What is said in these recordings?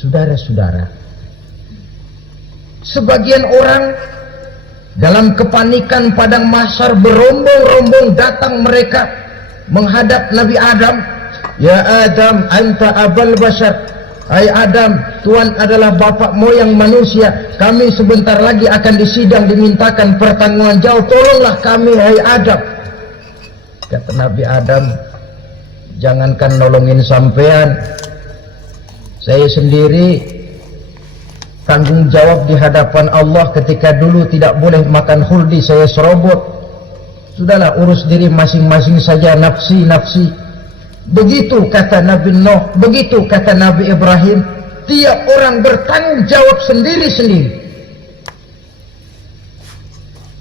Saudara-saudara, sebagian orang dalam kepanikan padang mahsyar berombong-rombong datang mereka menghadap Nabi Adam. Ya Adam, anta abal bashar. Hai Adam, Tuhan adalah bapak moyang manusia. Kami sebentar lagi akan disidang, dimintakan pertanggungan jawab. Tolonglah kami, hai Adam. Kata Nabi Adam, jangankan nolongin sampean, saya sendiri tanggung jawab di hadapan Allah. Ketika dulu tidak boleh makan khuldi, saya serobot. Sudahlah, urus diri masing-masing saja, nafsi. Begitu kata Nabi Nuh, begitu kata Nabi Ibrahim. Tiap orang bertanggung jawab sendiri-sendiri.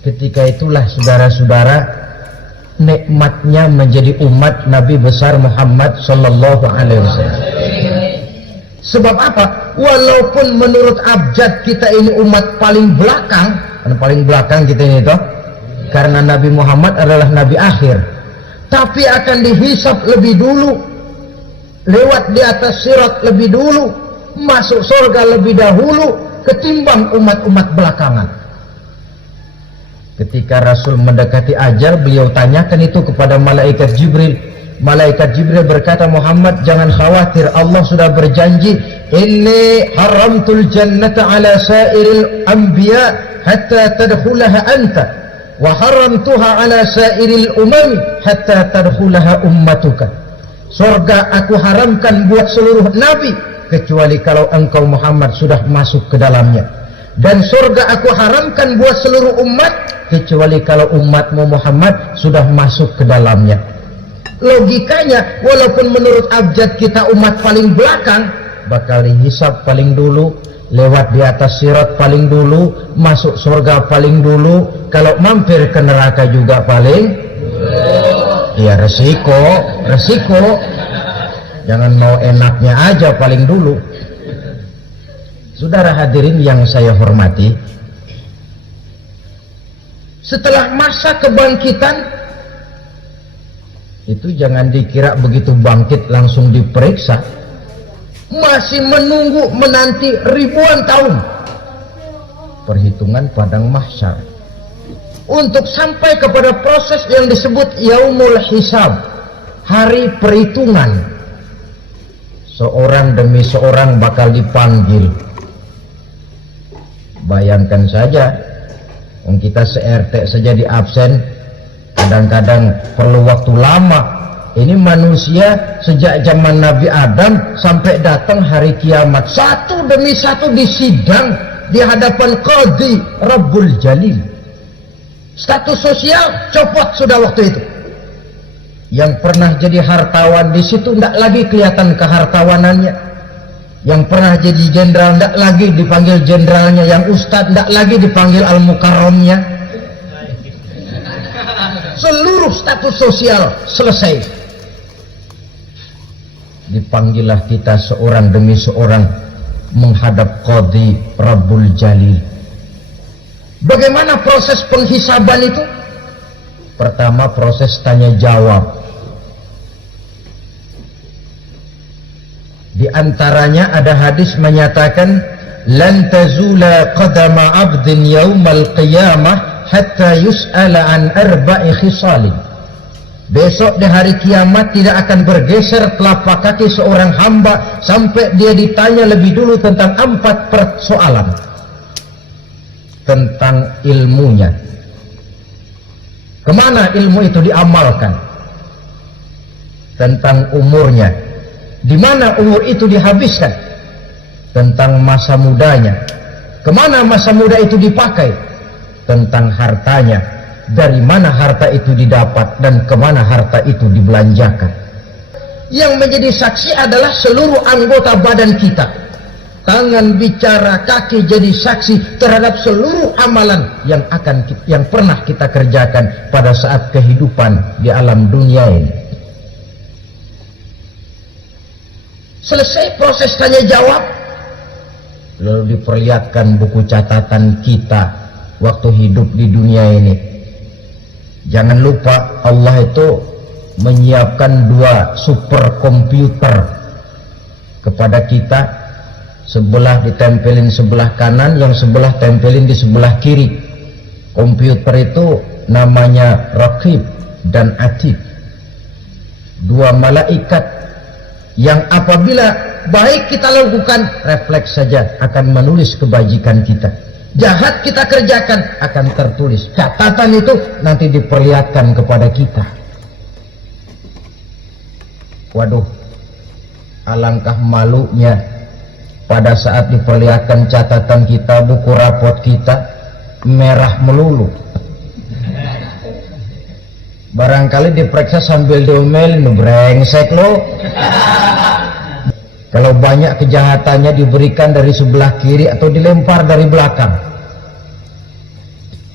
Ketika itulah saudara-saudara, nikmatnya menjadi umat Nabi besar Muhammad sallallahu alaihi wasallam. Sebab apa? Walaupun menurut abjad kita ini umat paling belakang, paling belakang kita ini toh, karena Nabi Muhammad adalah Nabi akhir, tapi akan dihisab lebih dulu, lewat di atas sirat lebih dulu, masuk surga lebih dahulu ketimbang umat-umat belakangan. Ketika Rasul mendekati ajal, beliau tanyakan itu kepada malaikat Jibril. Malaikat Jibril berkata, Muhammad jangan khawatir, Allah sudah berjanji, inni haramtul jannata ala sairil anbiya hatta tadkhulaha anta wa haramtuha ala sairil umami hatta tadkhulaha ummatuka. Surga aku haramkan buat seluruh nabi kecuali kalau engkau Muhammad sudah masuk ke dalamnya, dan surga aku haramkan buat seluruh umat kecuali kalau umatmu Muhammad sudah masuk ke dalamnya. Logikanya, walaupun menurut abjad kita umat paling belakang, bakal dihisab paling dulu, lewat di atas sirat paling dulu, masuk surga paling dulu, kalau mampir ke neraka juga paling ya resiko. Jangan mau enaknya aja paling dulu. Saudara hadirin yang saya hormati, setelah masa kebangkitan itu jangan dikira begitu bangkit langsung diperiksa, masih menunggu menanti ribuan tahun perhitungan padang mahsyar untuk sampai kepada proses yang disebut yaumul hisab, hari perhitungan. Seorang demi seorang bakal dipanggil. Bayangkan saja, kita se-RT saja di absen, kadang-kadang perlu waktu lama. Ini manusia sejak zaman Nabi Adam sampai datang hari kiamat, satu demi satu disidang di hadapan Qadhi Rabbul Jalil. Status sosial copot sudah waktu itu. Yang pernah jadi hartawan di situ tidak lagi kelihatan kehartawanannya. Yang pernah jadi jenderal tidak lagi dipanggil jenderalnya. Yang ustadz tidak lagi dipanggil al-mukarramnya. Seluruh status sosial selesai. Dipanggillah kita seorang demi seorang menghadap Qadhi Rabbul Jalil. Bagaimana proses penghisaban itu? Pertama, proses tanya jawab. Di antaranya ada hadis menyatakan, lan tazula qadama 'abdin yaumal qiyamah hatta yus'ala an arba'i khisalin. Besok di hari kiamat tidak akan bergeser telapak kaki seorang hamba sampai dia ditanya lebih dulu tentang 4 persoalan. Tentang ilmunya, kemana ilmu itu diamalkan. Tentang umurnya, di mana umur itu dihabiskan. Tentang masa mudanya, kemana masa muda itu dipakai. Tentang hartanya, dari mana harta itu didapat dan kemana harta itu dibelanjakan. Yang menjadi saksi adalah seluruh anggota badan kita. Tangan bicara, kaki jadi saksi terhadap seluruh amalan yang pernah kita kerjakan pada saat kehidupan di alam dunia ini. Selesai proses tanya jawab, lalu diperlihatkan buku catatan kita waktu hidup di dunia ini. Jangan lupa, Allah itu menyiapkan 2 superkomputer kepada kita. sebelah ditempelin sebelah kanan, yang sebelah tempelin di sebelah kiri. Komputer itu namanya Raqib dan Atid, dua malaikat yang apabila baik kita lakukan, refleks saja akan menulis kebajikan kita. Jahat kita kerjakan, akan tertulis. Catatan itu nanti diperlihatkan kepada kita. Waduh, alangkah malunya pada saat diperlihatkan catatan kita, buku rapot kita merah melulu. Barangkali diperiksa sambil diomelin, brengsek lo. Kalau banyak kejahatannya diberikan dari sebelah kiri atau dilempar dari belakang.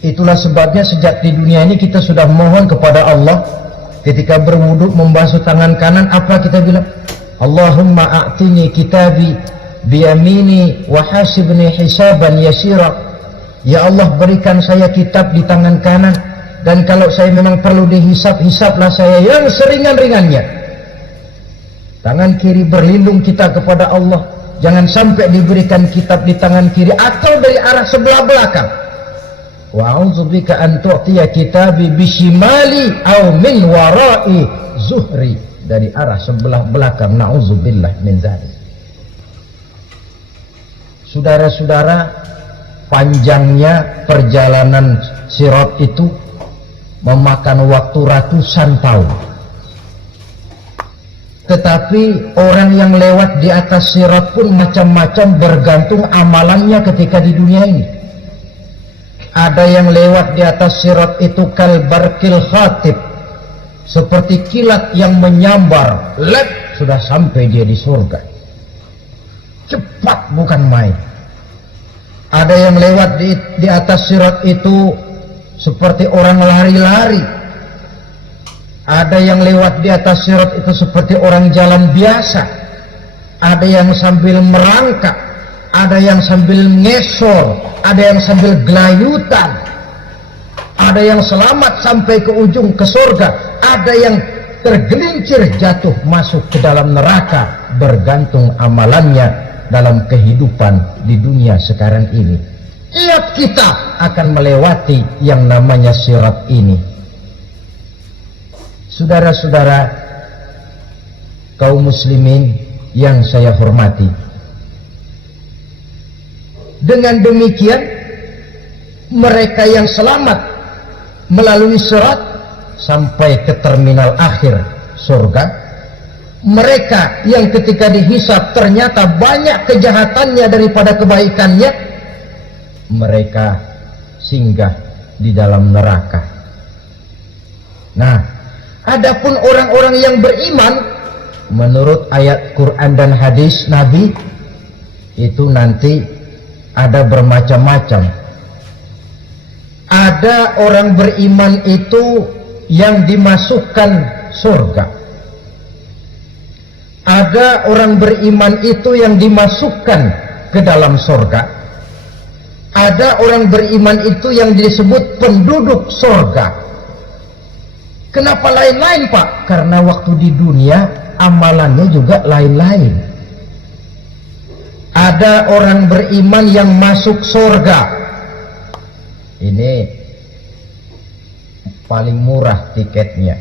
Itulah sebabnya sejak di dunia ini kita sudah mohon kepada Allah, ketika berwudu membasuh tangan kanan, apa kita bilang? Allahumma a'tini kitabi biyamini wa hasibni hisaban yasira. Ya Allah, berikan saya kitab di tangan kanan, dan kalau saya memang perlu dihisap, hisaplah saya yang seringan-ringannya. Tangan kiri berlindung kita kepada Allah, jangan sampai diberikan kitab di tangan kiri atau dari arah sebelah belakang. Wa a'udzubika an tu'tiya kitabi bishimali aw min wara'i zuhri, dari arah sebelah belakang. Na'udzubillah min dzalik. Saudara-saudara, panjangnya perjalanan sirat itu memakan waktu ratusan tahun. Tetapi orang yang lewat di atas sirat pun macam-macam, bergantung amalannya ketika di dunia ini. Ada yang lewat di atas sirat itu kal barqil khatib, seperti kilat yang menyambar, lep, sudah sampai dia di surga. Cepat bukan main. Ada yang lewat di atas sirat itu seperti orang lari-lari. Ada yang lewat di atas sirat itu seperti orang jalan biasa. Ada yang sambil merangkak, ada yang sambil ngesor, ada yang sambil gelayutan, ada yang selamat sampai ke ujung ke surga, ada yang tergelincir jatuh masuk ke dalam neraka, bergantung amalannya dalam kehidupan di dunia sekarang ini. Tiap kita akan melewati yang namanya sirat ini. Saudara-saudara kaum muslimin yang saya hormati, dengan demikian mereka yang selamat melalui sirat sampai ke terminal akhir surga, mereka yang ketika dihisab ternyata banyak kejahatannya daripada kebaikannya, mereka singgah di dalam neraka. Nah, adapun orang-orang yang beriman menurut ayat Quran dan hadis Nabi itu nanti ada bermacam-macam. Ada orang beriman itu yang dimasukkan surga. Ada orang beriman itu yang dimasukkan ke dalam surga. Ada orang beriman itu yang disebut penduduk surga. Kenapa lain-lain, Pak? Karena waktu di dunia amalannya juga lain-lain. Ada orang beriman yang masuk surga. Ini paling murah tiketnya.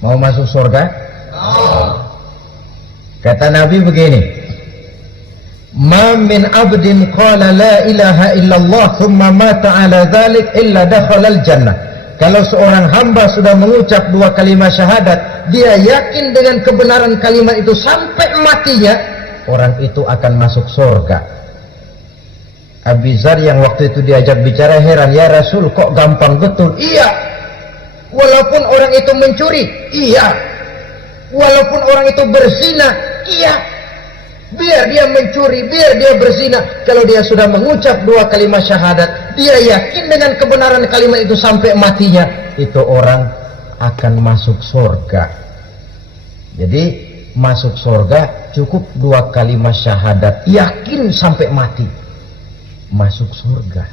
Mau masuk surga? Kata Nabi begini, ma min abdin qala la ilaha illallah thumma mata ala dhalik illa dakhalal jannah. Kalau seorang hamba sudah mengucap dua kalimat syahadat, dia yakin dengan kebenaran kalimat itu sampai matinya, orang itu akan masuk surga. Abi Dzar yang waktu itu diajak bicara heran, ya Rasul kok gampang betul? Iya, walaupun orang itu mencuri, iya, walaupun orang itu berzina, iya, biar dia mencuri, biar dia berzina, kalau dia sudah mengucap dua kalimat syahadat, dia yakin dengan kebenaran kalimat itu sampai matinya, itu orang akan masuk surga. Jadi masuk surga cukup dua kalimat syahadat, yakin sampai mati, masuk surga.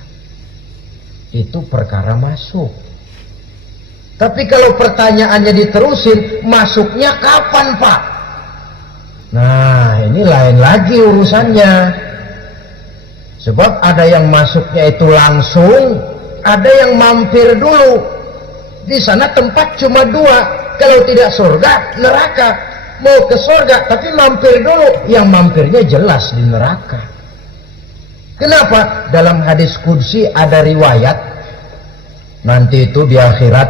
Itu perkara masuk. Tapi kalau pertanyaannya diterusin, masuknya kapan, Pak? Nah, ini ini lain lagi urusannya. Sebab ada yang masuknya itu langsung, ada yang mampir dulu. Di sana tempat cuma dua, kalau tidak surga, neraka. Mau ke surga tapi mampir dulu, yang mampirnya jelas di neraka. Kenapa? Dalam hadis qudsi ada riwayat, nanti itu di akhirat,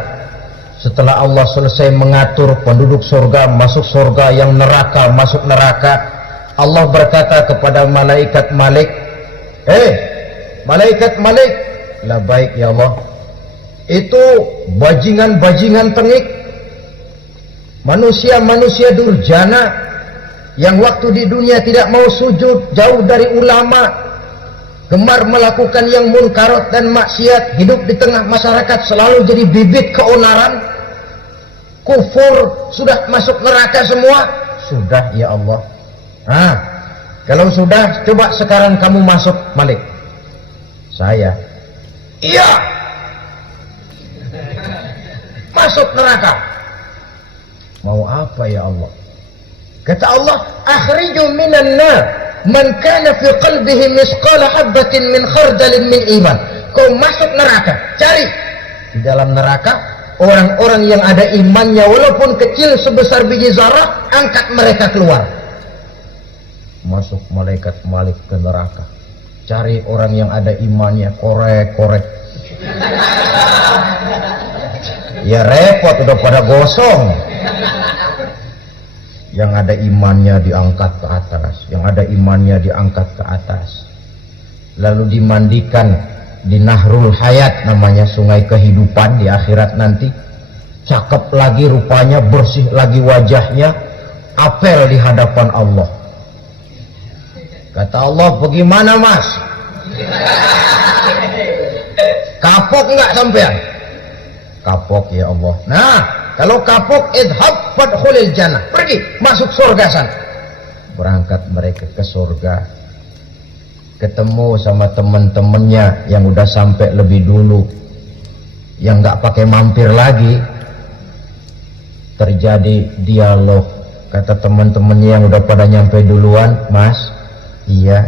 setelah Allah selesai mengatur penduduk surga masuk surga, yang neraka masuk neraka, Allah berkata kepada malaikat Malik, malaikat Malik, labaik ya Allah, itu bajingan-bajingan tengik, manusia-manusia durjana yang waktu di dunia tidak mau sujud, jauh dari ulama, gemar melakukan yang munkarat dan maksiat, hidup di tengah masyarakat selalu jadi bibit keonaran, kufur, sudah masuk neraka semua. Sudah ya Allah. Nah, kalau sudah, coba sekarang kamu masuk, Malik. Saya, iya, masuk neraka. Mau apa ya Allah? Kata Allah, akhriju minan nar man kana fi qalbihi misqala habatin min khardalin min iman. Kau masuk neraka, cari di dalam neraka orang-orang yang ada imannya walaupun kecil sebesar biji zarah, angkat mereka keluar. Masuk malaikat Malik ke neraka, cari orang yang ada imannya, korek-korek. Ya repot, udah pada gosong. Yang ada imannya diangkat ke atas, yang ada imannya diangkat ke atas, lalu dimandikan di Nahrul Hayat, namanya sungai kehidupan di akhirat nanti. Cakep lagi rupanya, bersih lagi wajahnya, apel di hadapan Allah. Kata Allah, bagaimana mas? Kapok nggak sampean? Kapok ya Allah. Nah, kalau kapok, idhab fadkhulil jannah, pergi masuk surga sana. Berangkat mereka ke surga, ketemu sama teman-temannya yang udah sampai lebih dulu, yang nggak pakai mampir lagi. Terjadi dialog. Kata teman-temannya yang udah pada nyampe duluan, mas, iya,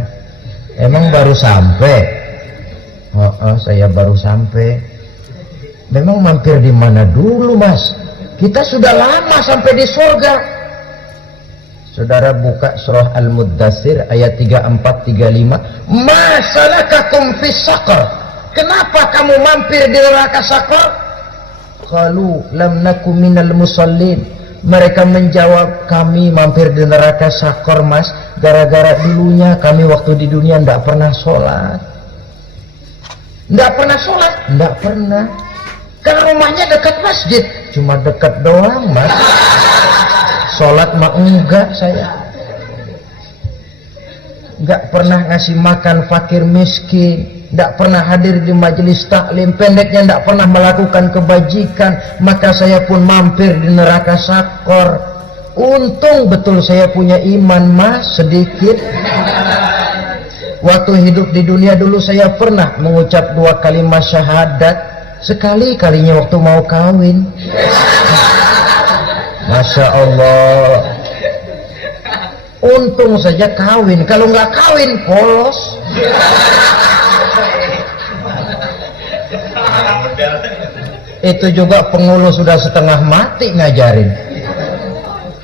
emang baru sampai? Oh, saya baru sampai. Memang mampir di mana dulu mas? Kita sudah lama sampai di surga. Saudara buka surah Al-Muddatsir ayat 34-35. Ma salakakum fis saqar? Kenapa kamu mampir di neraka Saqar? Qalu lam naku minal musallin. Mereka menjawab, kami mampir di neraka Saqar mas, gara-gara dulunya kami waktu di dunia tidak pernah sholat. Tidak pernah sholat? Tidak pernah. Karena rumahnya dekat masjid, cuma dekat doang mas. Sholat mah enggak saya. Enggak pernah ngasih makan fakir miskin, enggak pernah hadir di majelis taklim, pendeknya enggak pernah melakukan kebajikan. Maka saya pun mampir di neraka Saqar. Untung betul saya punya iman mas, sedikit. Waktu hidup di dunia dulu saya pernah mengucap 2 kalimat syahadat, sekali-kalinya waktu mau kawin. Masya Allah, untung saja kawin, kalau nggak kawin polos. Itu juga pengulu sudah setengah mati ngajarin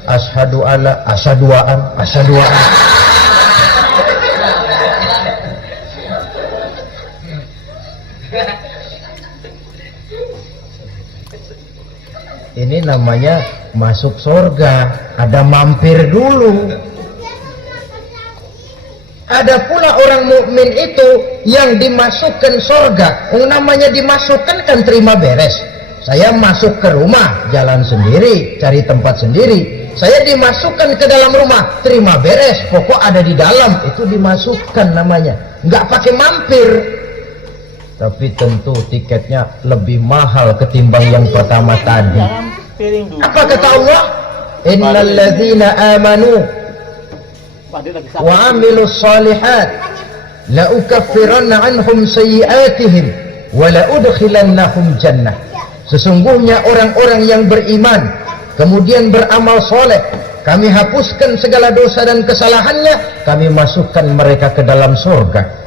asyhadu alla asyaduaan. Ini namanya masuk surga, ada mampir dulu. Ada pula orang mukmin itu yang dimasukkan surga. Namanya dimasukkan kan terima beres. Saya masuk ke rumah, jalan sendiri, cari tempat sendiri. Saya dimasukkan ke dalam rumah, terima beres, pokok ada di dalam, itu dimasukkan namanya. Nggak pakai mampir. Tapi tentu tiketnya lebih mahal ketimbang yang pertama tadi. Apa kata Allah? Innal ladzina amanu wa amilus shalihat la ukaffiranna anhum sayyi'atihim wa la udkhilannahum jannah. Sesungguhnya orang-orang yang beriman kemudian beramal soleh, kami hapuskan segala dosa dan kesalahannya, kami masukkan mereka ke dalam surga.